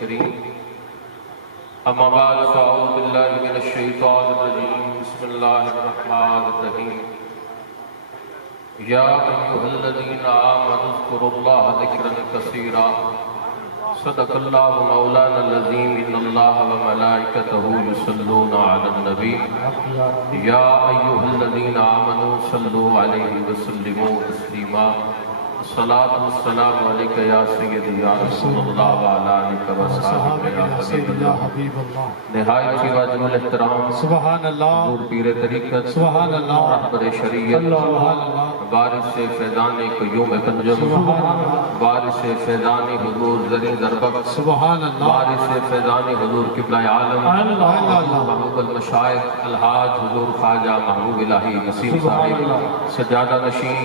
الكريم أما بعد فأعوذ بالله من الشيطان الرجيم بسم الله الرحمن الرحيم يا أيها الذين آمنوا اذكروا الله ذكرا كثيرا صدق الله مولانا العظيم إن الله وملائكته يصلون على النبي يا أيها الذين آمنوا صلوا عليه وسلموا تسليما الصلاة والسلام عليك يا سيدي يا رسول الله وعلى آلك وصحبه يا حبيب الله نہایت کی واجب الاحترام سبحان اللہ حضور پیر طریقت سبحان اللہ رہبر شریعت سبحان اللہ وارث فیضان قیوم پنجم وارث فیضان حضور زرین دربک سبحان اللہ وارث فیضان حضور قبلہ عالم اللہ محبوب المشائخ الحاج حضور خواجہ محبوب الہی نسیم صاحب سجادہ نشین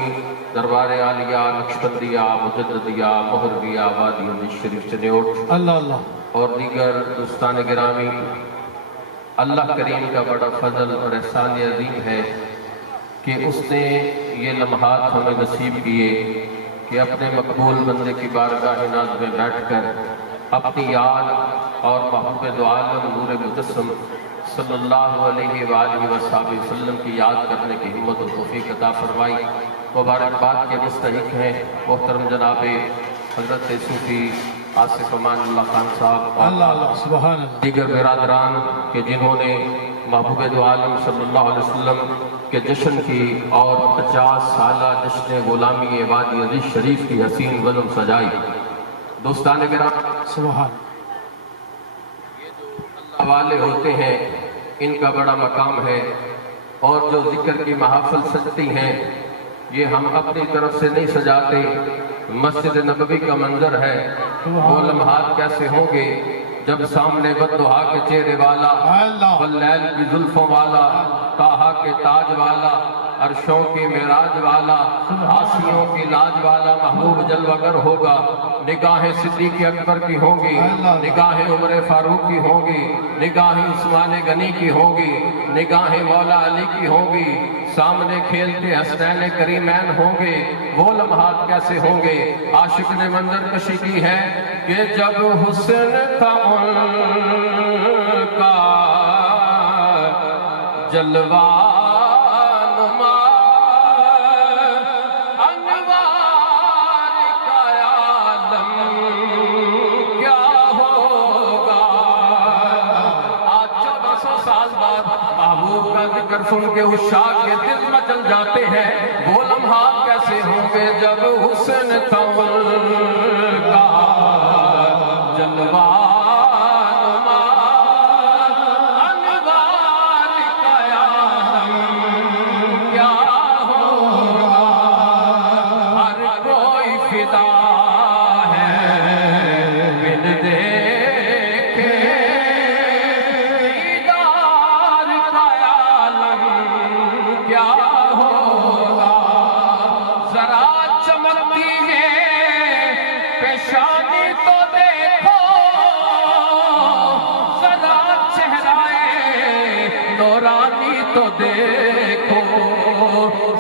دربار عالیہ نقشبندیہ مجددیہ مہرویہ وادی حدیث شریف چنیوٹ اللہ اللہ اور دیگر دوستان گرامی، اللہ کریم کا بڑا فضل اور احسان عظیم ہے کہ اس نے یہ لمحات ہمیں نصیب کیے کہ اپنے مقبول بندے کی بارگاہ ناز میں بیٹھ کر اپنی یاد اور محبوب دو عالم نور مجسم صلی اللہ علیہ وآلہ وسلم کی یاد کرنے کی ہمت و توفیق عطا فرمائی۔ مبارکباد کے مستحق ہیں محترم جناب حضرت صوفی آصف امان اللہ خان صاحب اللہ اللہ سبحان اللہ دیگر برادران کہ جنہوں نے محبوب دو عالم صلی اللہ علیہ وسلم کے جشن کی اور 50 سالہ جشن غلامی وادی عزیز شریف کی حسین بزم سجائی۔ دوستان گرامی، سبحان یہ جو اللہ والے ہوتے ہیں ان کا بڑا مقام ہے، اور جو ذکر کی محافل سجتی ہیں یہ ہم اپنی طرف سے نہیں سجاتے، مسجد نبوی کا منظر ہے۔ وہ لمحات کیسے ہوں گے جب سامنے بددعا کے چہرے والا، واللیل کی زلفوں والا، طٰہٰ کے تاج والا، عرشوں کی معراج والا، آسیوں کی لاج والا محبوب جلوگر ہوگا۔ نگاہیں صدیق اکبر کی ہوں گی، نگاہیں عمر فاروق کی ہوں گی، نگاہیں عثمان غنی کی ہوں گی، نگاہیں مولا علی کی ہوں گی، سامنے کھیلتے حسنین کریمین ہوں گے۔ وہ لمحات کیسے ہوں گے؟ عاشق نے منظر کشی کی ہے کہ جب حسن تھا ان کا جلوہ نما، انوار کا عالم کیا ہوگا۔ آج 1400 سال بعد محبوب کا ذکر سن کے عشاق کے دل مچل جاتے ہیں۔ وہ لمحات کیسے ہوں گے جب حسن تھا ان کا جلوہ نما، انوار کا عالم کیا ہوگا۔ ہر کوئی فدا ہے بن دیکھے دیدار کا عالم کیا ہوگا۔ ذرا چمکتی ہے پیشانی تو دیکھو، ذرا چہرائے نورانی تو دیکھو،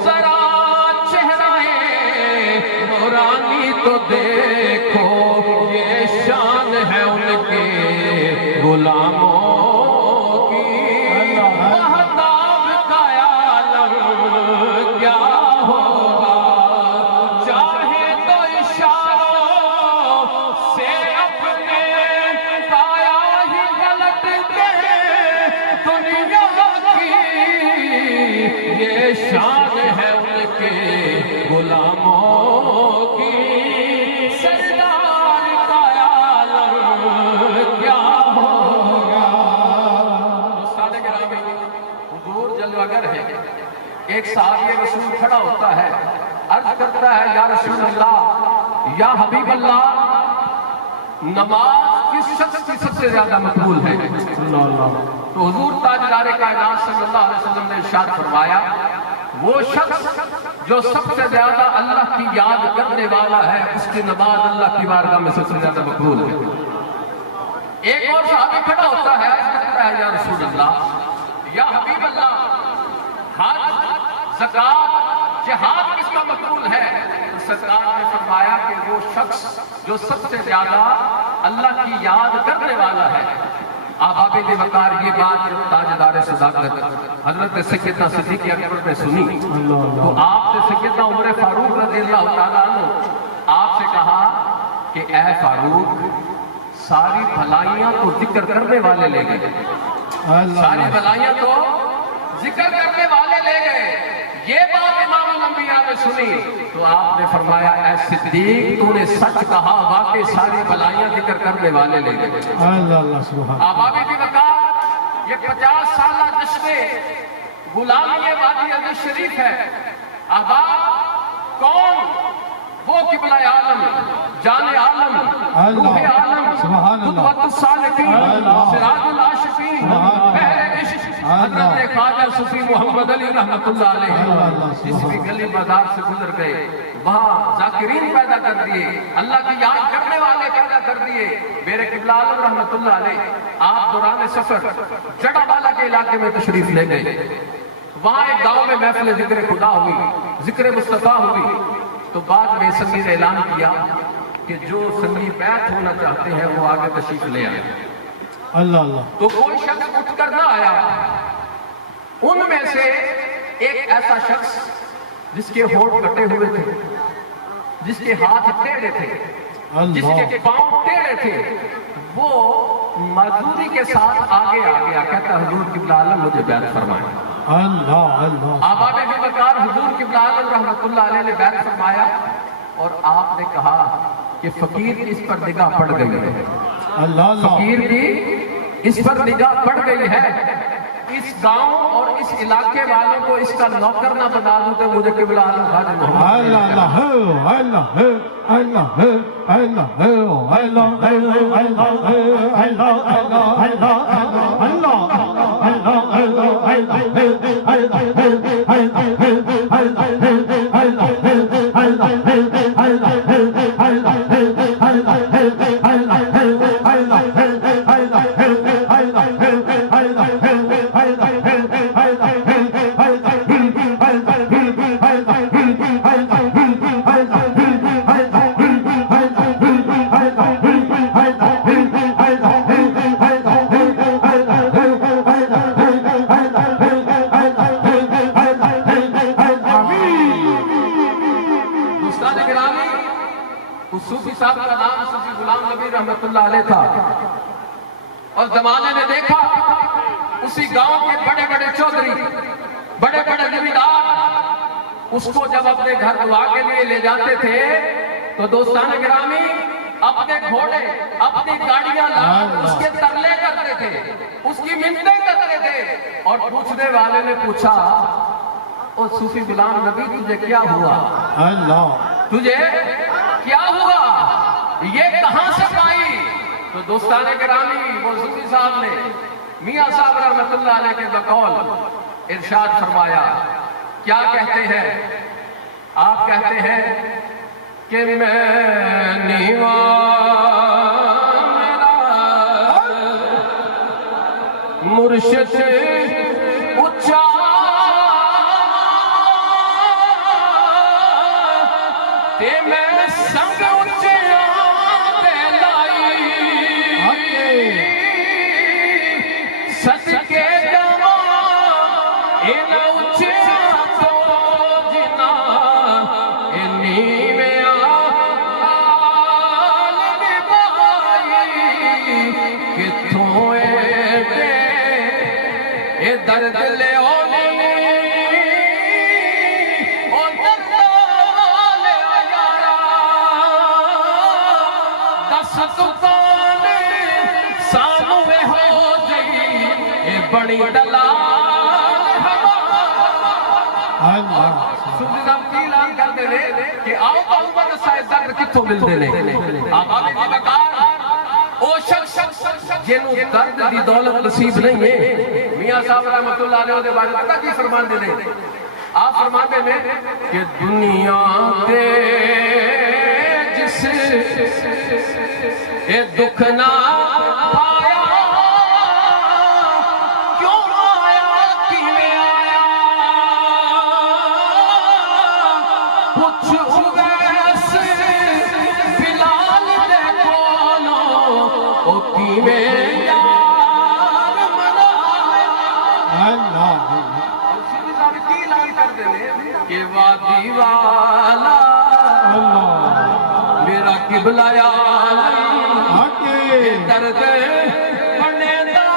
ذرا چہرائے نورانی تو دیکھو۔ یہ شان ہے ان کے غلاموں کی، مہتاب کا عالم کیا ہوگا۔ چاہے تو اشاروں سے اپنے کایا ہی غلط دے دنیا کی، یہ شان ہے ان کے غلاموں کی۔ سردار کا عالم کیا ہوگا۔ دوستان گرامی، حضور جلوگر ہے۔ ایک صحابی رسول کھڑا ہوتا ہے، عرض کرتا ہے یا رسول اللہ، یا حبیب اللہ، نماز کس شخص کی سب سے زیادہ مقبول ہے؟ تو حضور تاجدار کائنات صلی اللہ علیہ وسلم نے ارشاد فرمایا، وہ شخص جو سب سے زیادہ اللہ کی یاد کرنے والا ہے اس کی نماز اللہ کی بارگاہ میں سب سے زیادہ مقبول ہے۔ ایک اور صحابی کھڑا ہوتا ہے، عرض کرتا ہے یا رسول اللہ، یا حبیب اللہ، حج، زکات، جہاد کس کا مقبول ہے؟ تو سرکار نے فرمایا کہ وہ شخص جو سب سے زیادہ اللہ کی یاد کرنے والا ہے۔ آباب وقار یہ بات جب تاجدار صداقت حضرت سیدنا صدیق اکبر نے سنی تو آپ نے سیدنا عمر فاروق رضی اللہ تعالیٰ عنہ آپ سے کہا کہ اے فاروق ساری بھلائیاں تو ذکر کرنے والے لے گئے، ساری بھلائیاں تو ذکر کرنے والے لے گئے۔ یہ بات امام الانبیاء نے سنی تو آپ نے فرمایا اے صدیق تو نے سچ کہا، واقعی ساری بھلائیاں ذکر کرنے والے لے گئے۔ آباب وقار یہ 50 سالہ جشن غلامی وادی عزیز شریف ہے۔ احباب کون؟ وہ قبلہ عالم، جان عالم، روح عالم، قدوۃ الصالحین، سراج العاشقین، بحر عشق، حضرت خواجہ صوفی محمد علی رحمت اللہ علیہ جس بھی گلی بازار سے گزر گئے وہاں ذاکرین پیدا کر دیے، اللہ کی یاد کرنے والے پیدا کر دیے۔ میرے قبلہ عالم رحمت اللہ علیہ آپ دوران سفر جڑا والا کے علاقے میں تشریف لے گئے، وہاں ایک گاؤں میں محفل ذکر خدا ہوئی، ذکر مصطفیٰ ہوئی، تو بعد میں سنگی نے اعلان کیا کہ جو سنگی بیعت ہونا چاہتے ہیں وہ آگے تشریف لے آئے۔ تو کوئی شخص اٹھ کر نہ آیا، ان میں سے ایک ایسا شخص جس کے ہونٹ کٹے ہوئے تھے، جس کے ہاتھ ٹیڑھے تھے، جس کے پاؤں ٹیڑھے تھے، وہ معذوری کے ساتھ آگے آ گیا، کہتا حضور قبلہ عالم مجھے بیعت فرمائیں۔ آباب وقار حضور قبلہ عالم رحمت اللہ علیہ نے بیعت فرمایا اور آپ نے کہا کہ فقیر اس پر نگاہ پڑ گئی ہے، فقیر کی اس پر نگاہ پڑ گئی ہے، اس گاؤں اور اس علاقے والوں کو اس کا نوکر نہ بنا دوں تو مجھے قبلہ عالم خواجہ رحمت اللہ علیہ تھا، اور زمانے نے دیکھا اسی گاؤں کے بڑے بڑے چودھری، بڑے بڑے زمیندار اس کو جب اپنے گھر دعا کے لیے لے جاتے تھے تو دوستان گرامی اپنے گھوڑے اپنی گاڑیاں لا اس کے ترلے کرتے تھے، اس کی منتیں کرتے تھے، اور پوچھنے والے نے پوچھا او صوفی غلام نبی تجھے کیا ہوا، تجھے کیا ہوا، یہ کہاں سے پائی؟ تو دوستان گرامی وہ صوفی صاحب نے میاں صاحب رحمت اللہ علیہ کے بقول ارشاد فرمایا، کیا کہتے ہیں؟ آپ کہتے ہیں کہ میں نیوا میرا مرشد اچھا تے میں سنگ اچھے سچ کے جما ان اچھا تو جنا انی میں آل نبائی کتھوں ایڈے اے درد لے اولی او درد لے آیارا دس تکان سانو میں ہو جئی اے بڑی دلال صوفی صاحب کی اعلان کر دے لے کہ آؤ تو عمر صاحب درد کتھوں مل دے لے آباب وقار او شخص جنہوں درد دی دولت نصیب نہیں ہے، میاں صاحب رحمت اللہ علیہ دے بارے پتہ کی فرمان دے لے، آپ فرماتے ہیں کہ دنیا تے جس اے دکھ نہ پایا کیوں آیا کیویں آیا کچھ اویس بلال دے کولوں او کیویں یار منایا اللہ سیدھی صاحب کی اعلان کر دے کہ وادی والا اللہ میرا قبلہ عالم حقی درد بنے دا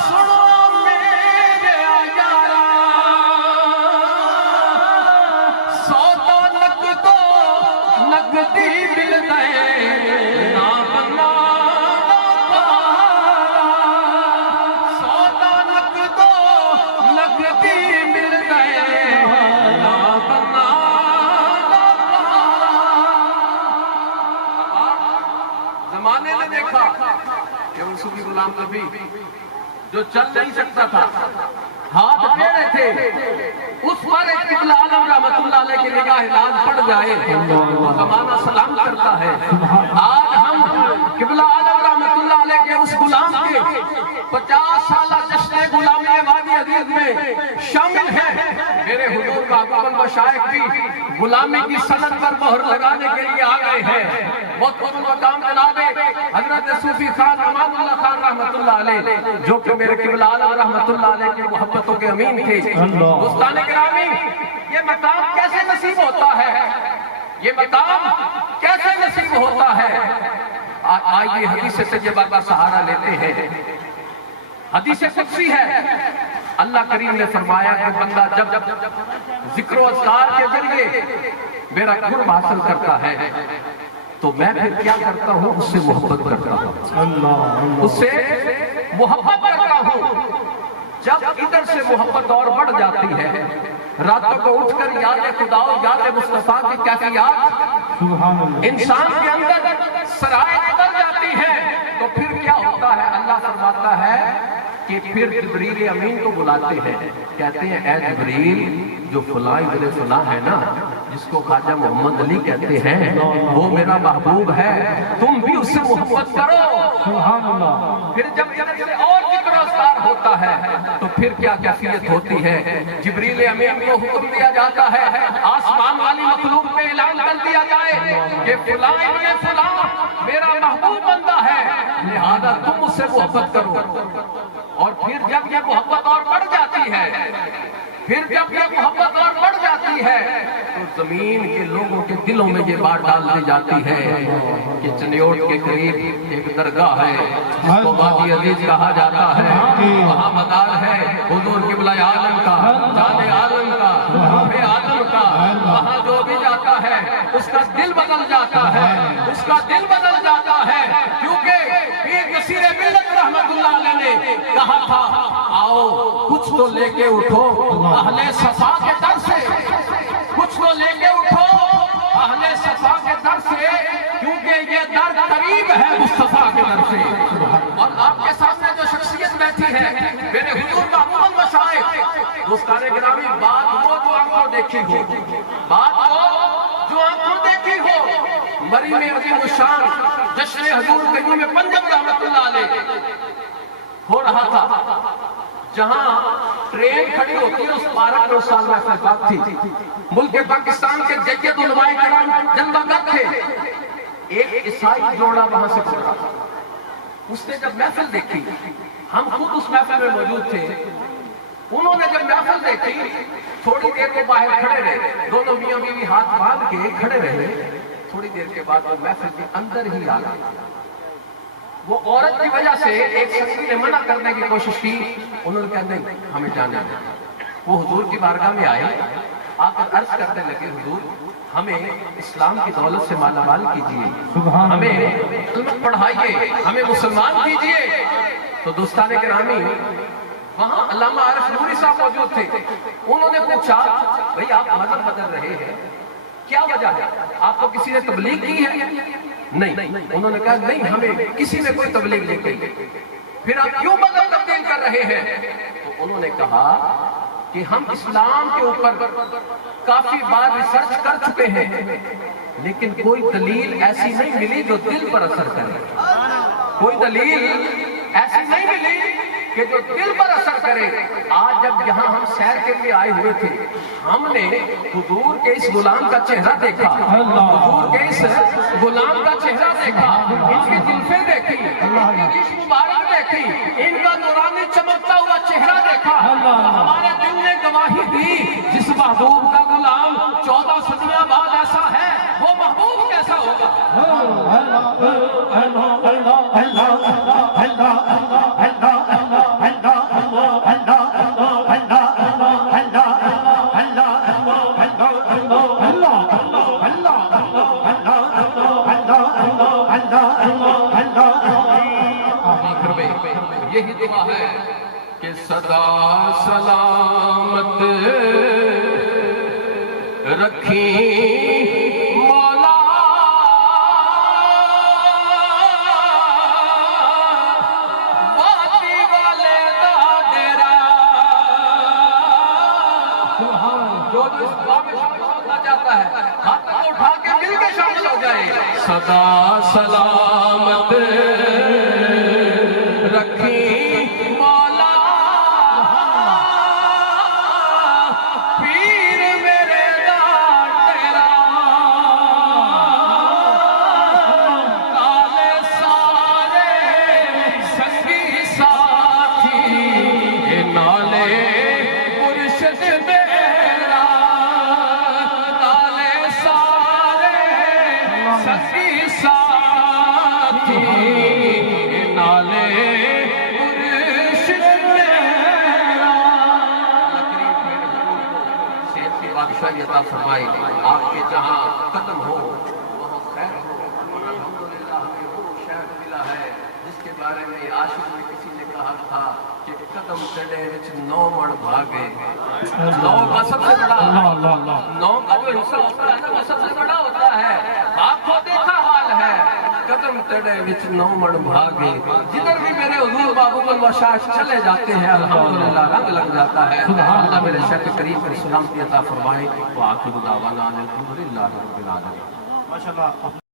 سنو میرے یارا سودا نقدی ملتا ہے نا بنا سودا نقدی ملتا ہے نا بنا زمانے نے دیکھا کہ وہ صوفی غلام نبی جو چل نہیں سکتا تھا ہاتھ ٹیڑے تھے اس پر ایک قبلہ عالم رحمت اللہ علیہ کی نگاہ لاز پڑ جائے تو زمانہ سلام کرتا ہے آج ہم قبلہ عالم رحمت اللہ علیہ کے اس غلام کے 50 سالہ جشن غلامی وادی عزیز میں شامل ہیں میرے حضور محبوب المشائخ بھی غلامی کی سند پر مہر لگانے کے لیے آ گئے ہیں بہت مقام جناب حضرت صوفی خان امان اللہ خان رحمت اللہ علیہ جو کہ میرے قبلہ عالم رحمت اللہ علیہ کی محبتوں کے امین تھے دوستان گرامی یہ مقام کیسے نصیب ہوتا ہے یہ مقام کیسے نصیب ہوتا ہے آئیے حدیث طیبہ کا سہارا لیتے ہیں حدیث قدسی ہے اللہ کریم نے فرمایا کہ بندہ جب ذکر و اذکار کے ذریعے میرا قرب حاصل کرتا ہے تو میں پھر کیا کرتا ہوں اس سے محبت کرتا ہوں اس سے محبت کرتا ہوں جب ادھر سے محبت اور بڑھ جاتی ہے راتوں کو اٹھ کر یاد خدا و یاد مصطفیٰ کی کیفیات انسان کے اندر سرائے اتر جاتی ہے تو پھر کیا ہوتا ہے اللہ فرماتا ہے کہ پھر جبریل امین کو بلاتے ہیں کہتے ہیں اے جبریل جو فلاں ابن فلاں ہے نا جس کو خواجہ محمد علی کہتے ہیں وہ میرا محبوب ہے تم بھی اس سے محبت کرو پھر جب سے اور ذکر و اذکار ہوتا ہے تو پھر کیا کیفیت ہوتی ہے جبریل امین کو حکم دیا جاتا ہے آسمان والی مخلوق میں اعلان کر دیا جائے کہ فلاں ابن فلاں میرا محبوب بندہ ہے لہذا تم اس سے محبت کرو اور پھر جب یہ محبت اور بڑھ جاتی ہے پھر جب یہ محبت اور بڑھ جاتی ہے تو زمین کے لوگوں کے دلوں میں یہ بات ڈال دی جاتی ہے کہ چنیوٹ کے قریب ایک درگاہ ہے جس کو وادی عزیز کہا جاتا ہے وہاں مدار ہے حضور قبلہ عالم کا جان عالم کا روح عالم کا وہاں جو بھی جاتا ہے اس کا دل بدل جاتا ہے اس کا دل بدل جاتا ہے کیونکہ پیر نصیر ملت رحمت اللہ علیہ نے کہا تھا آؤ کچھ تو لے کے اٹھو اہل صفا کے در سے کچھ تو لے کے اٹھو اہل صفا کے در سے کیونکہ یہ در قریب ہے مصطفیٰ کے در سے اور آپ کے سامنے جو شخصیت بیٹھی ہے میرے حضور محبوب المشائخ دوستان گرامی بات وہ جو آنکھوں دیکھی ہو بات وہ جو آنکھوں دیکھی ہو مریم عظیم الشان جشن حضور قیوم پنجاب رحمت اللہ علیہ ہو رہا تھا جہاں ٹرین کھڑی ہوتی ہے اس پارک میں اس سال میں احتفاق تھی ملک پاکستان کے جید علماء کرام جلوہ گر تھے ایک عیسائی جوڑا وہاں سے گزرا اس نے جب محفل دیکھی ہم خود اس محفل میں موجود تھے انہوں نے جب محفل دیکھی تھوڑی دیر کو باہر کھڑے رہے دونوں میاں بیوی ہاتھ باندھ کے کھڑے رہے تھوڑی دیر کے بعد وہ محفل کے اندر ہی آ گئی وہ عورت کی وجہ سے ایک شخص نے منع کرنے کی کوشش کی انہوں نے کہا نہیں ہمیں جانا ہے وہ حضور کی بارگاہ میں آئے آ کر عرض کرنے لگے حضور ہمیں اسلام کی دولت سے مالا مال کیجئے ہمیں علم پڑھائیے ہمیں مسلمان کیجئے تو دوستان گرامی وہاں علامہ عارف نوری صاحب موجود تھے انہوں نے پوچھا بھئی آپ مذہب بدل رہے ہیں کیا وجہ ہے آپ کو کسی نے تبلیغ کی ہے نہیں انہوں نے کہا نہیں ہمیں کسی نے کوئی تبلیغ نہیں کی پھر آپ کیوں مذہب تبدیل کر رہے ہیں تو انہوں نے کہا کہ ہم اسلام کے اوپر کافی بار ریسرچ کر چکے ہیں لیکن کوئی دلیل ایسی نہیں ملی جو دل پر اثر کرے کوئی دلیل ایسی نہیں ملی کہ جو دل پر اثر کرے آج جب یہاں ہم سیر کے لیے آئے ہوئے تھے ہم نے حضور کے اس غلام کا چہرہ دیکھا حضور کے اس غلام کا چہرہ دیکھا ان کے دل ان کی ریش مبارک دیکھی، ان کا نورانی چمکتا ہوا چہرہ دیکھا، ہمارے دل نے گواہی دی جس محبوب کا غلام 14 صدیاں بعد ایسا ہے، وہ محبوب کیسا ہوگا؟ یہی دعا ہے کہ صدا سلامت رکھیں مولا وادی والے دا ڈیرا، جو اس دعا میں شامل ہونا چاہتا ہے ہاتھ کو اٹھا کے مل کے شامل ہو جائے۔ صدا سلامت رکھیں مولا پیر میرے دا ڈیرا، کالے سارے سنگی ساتھی نالے مرشد میرا، کالے سارے سنگی ساتھی نالے عطا فرمائی، آپ کے جہاں قدم ہو وہاں خیر ہو، اور الحمدللہ ہمیں وہ شہر ملا ہے جس کے بارے میں عاشق میں کسی نے کہا تھا کہ قدم چلے وچ 9 من بھاگے۔ 9 کا سب سے بڑا، 9 کا جو حصہ ہوتا ہے نا وہ سب سے بڑا ہوتا ہے، آپ کو دیکھا حال ہے، قدم چلے وچ 9 من بھاگے، جدھر بھی میرے حضور محبوب الوشاش چلے جاتے ہیں الحمدللہ رنگ لگ جاتا ہے۔ اللہ میرے شیخ کریم پر سلامتی عطا فرمائے، وآخر دعوانا الحمدللہ رب العالمین۔ ماشاءاللہ۔